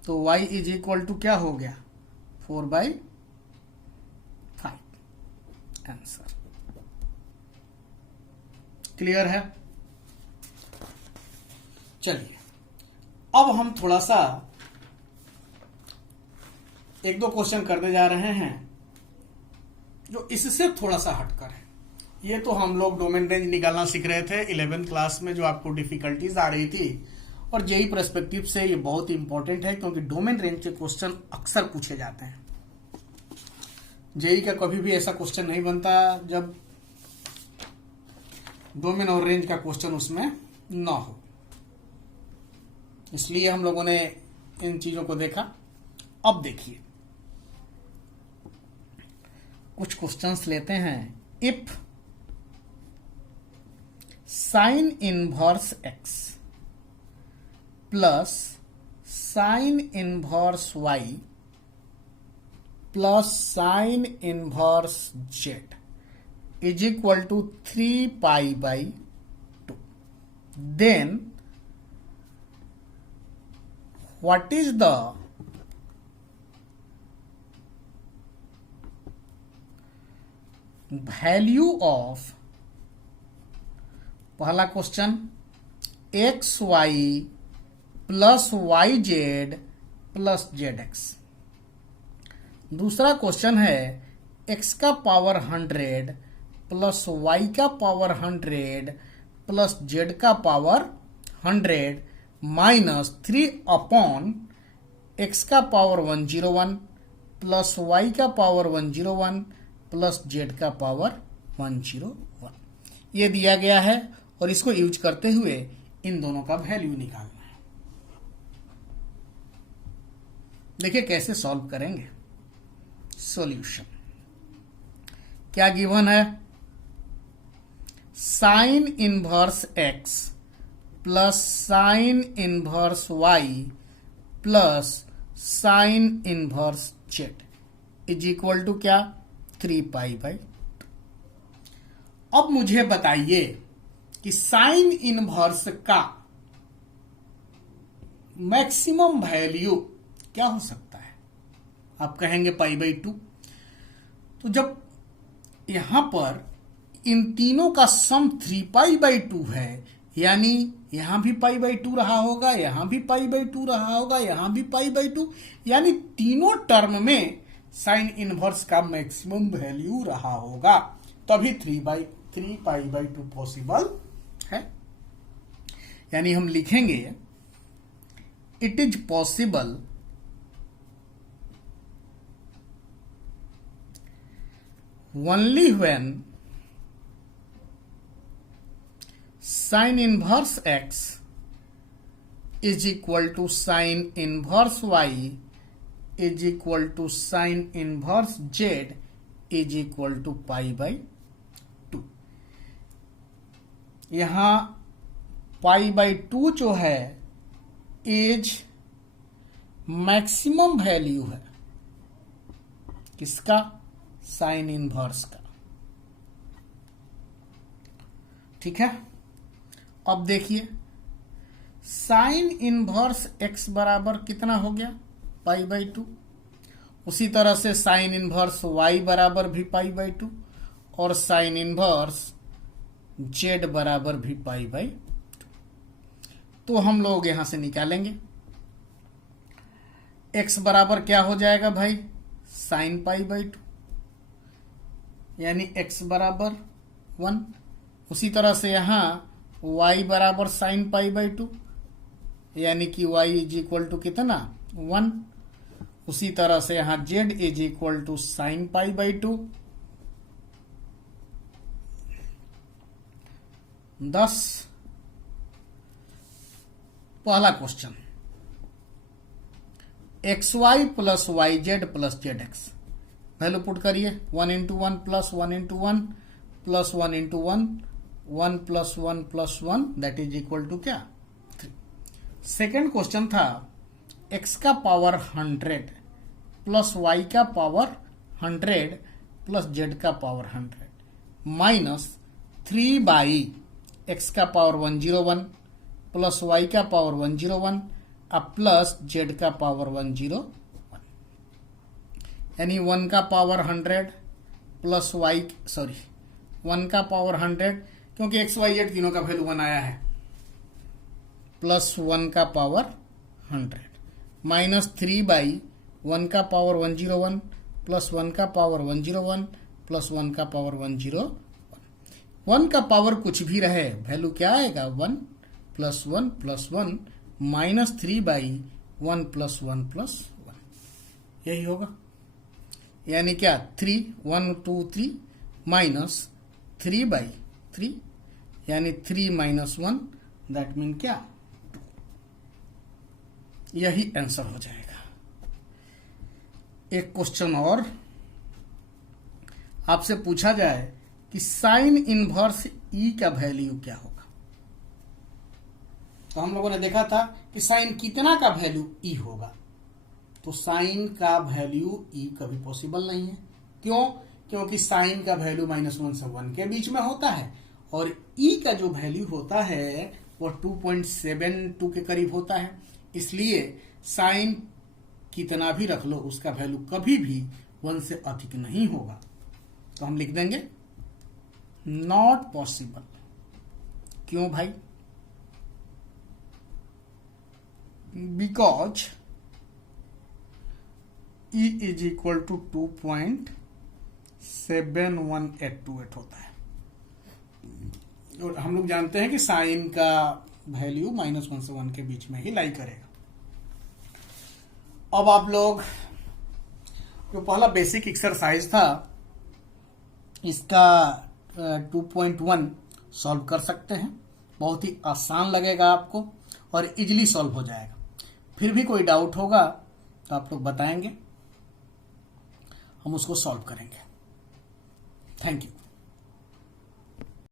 तो y इज इक्वल टू क्या हो गया? 4/5 आंसर। क्लियर है? चलिए अब हम थोड़ा सा एक दो क्वेश्चन करने जा रहे हैं जो इससे थोड़ा सा हटकर है। ये तो हम लोग डोमेन रेंज निकालना सीख रहे थे 11th क्लास में, जो आपको डिफिकल्टीज आ रही थी। और जेई पर्सपेक्टिव से ये बहुत इंपॉर्टेंट है क्योंकि डोमेन रेंज के क्वेश्चन अक्सर पूछे जाते हैं। जेई का कभी भी ऐसा क्वेश्चन नहीं बनता जब डोमेन और रेंज का क्वेश्चन उसमें ना हो। इसलिए हम लोगों ने इन चीजों को देखा। अब देखिए कुछ क्वेश्चंस लेते हैं। If sine inverse x plus sine inverse y plus sine inverse z is equal to 3π/2, then what is the value of, पहला question xy plus yz plus zx। दूसरा क्वेश्चन है x का पावर 100 प्लस y का power 100 plus z का power 100 minus 3 x का power 101 plus y का power 101 plus z का power 101। ये दिया गया है और इसको यूज करते हुए इन दोनों का वैल्यू निकालना है। देखिए कैसे सॉल्व करेंगे। सॉल्यूशन क्या गिवन है? Sine inverse x plus sine inverse y plus sine inverse z is equal to क्या, 3π/2। अब मुझे बताइए कि साइन इनवर्स का मैक्सिमम वैल्यू क्या हो सकता है। आप कहेंगे π/2। तो जब यहां पर इन तीनों का सम 3π/2 है, यानी यहां भी π/2 रहा होगा, यहां भी π/2 रहा होगा, यहां भी π/2, यानी तीनों टर्म में साइन इनवर्स का मैक्सिमम वैल्यू रहा होगा, तभी 3π/2 पॉसिबल है। यानी हम लिखेंगे it is possible only when sine inverse x is equal to sine inverse y is equal to sine inverse z is equal to π/2। यहां π/2 जो है इज मैक्सिमम वैल्यू है किसका, साइन इनवर्स का। ठीक है। अब देखिए साइन इनवर्स x बराबर कितना हो गया, π/2। उसी तरह से साइन इनवर्स y बराबर भी π/2 और साइन इनवर्स z बराबर भी π/2। तो हम लोग यहां से निकालेंगे x बराबर क्या हो जाएगा भाई, साइन π/2, यानी x बराबर 1। उसी तरह से यहां y बराबर साइन π/2, यानी कि y इज इक्वल टू कितना, 1। उसी तरह से यहां z is equal to sine π/2, 10। पहला question, xy plus yz plus zx, value put करिए। 1 × 1 plus 1 × 1 plus 1 × 1, 1 plus 1 plus 1 that is equal to क्या, 3। सेकेंड क्वेश्चन था x का पावर 100 प्लस y का पावर 100 प्लस z का पावर 100 माइनस 3/x का power 101 plus y का power 101 अब plus z का पावर 101, यानी 1 का पावर 100 प्लस y 1 का पावर 100, क्योंकि x y z तीनों का वैल्यू 1 आया है, प्लस 1 का पावर 100 माइनस 3/1 का पावर 101 प्लस 1 का पावर 101 प्लस 1 का पावर 101। 1 का पावर कुछ भी रहे, वैल्यू क्या आएगा, 1 plus 1 plus 1 minus 3/1 plus 1 plus 1, यही होगा। यानी क्या, 3 1 2 3 माइनस 3/3, यानी 3 माइनस 1 दैट मीन क्या, 2। यही आंसर हो जाएगा। एक क्वेश्चन और आपसे पूछा जाए कि साइन इनवर्स ई का वैल्यू क्या होगा। तो हम लोगों ने देखा था कि साइन कितना का वैल्यू ई होगा, तो साइन का वैल्यू ई कभी पॉसिबल नहीं है। क्यों, क्योंकि साइन का वैल्यू -1 से 1 के बीच में होता है और ई का जो वैल्यू होता है वो 2.72 के करीब होता है। इसलिए साइन कितना भी रख लो उसका वैल्यू कभी भी 1 से अधिक नहीं होगा। तो हम लिख देंगे नॉट पॉसिबल। क्यों भाई, because e is equal to 2.7128 होता है और हम लोग जानते हैं कि साइन का वैल्यू -1 से 1 के बीच में ही लाई करेगा। अब आप लोग जो पहला बेसिक एक्सरसाइज था इसका 2.1 सॉल्व कर सकते हैं। बहुत ही आसान लगेगा आपको और इजीली सॉल्व हो जाएगा। फिर भी कोई डाउट होगा तो आप लोग बताएंगे, हम उसको सॉल्व करेंगे। Thank you.